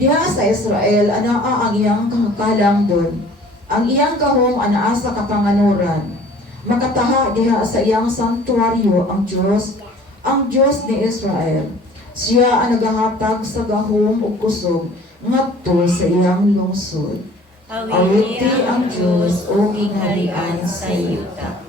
Diha sa Israel, anaa ang iyang kahalangdon. Ang iyang gahom anaa sa kapanganuran. Makataha diha sa iyang santuaryo ang Diyos ni Israel. Siya ang nagahatag sa gahom ug kusog ngadto sa iyang lungsod. Awiti ang Diyos o gingharian sa yuta.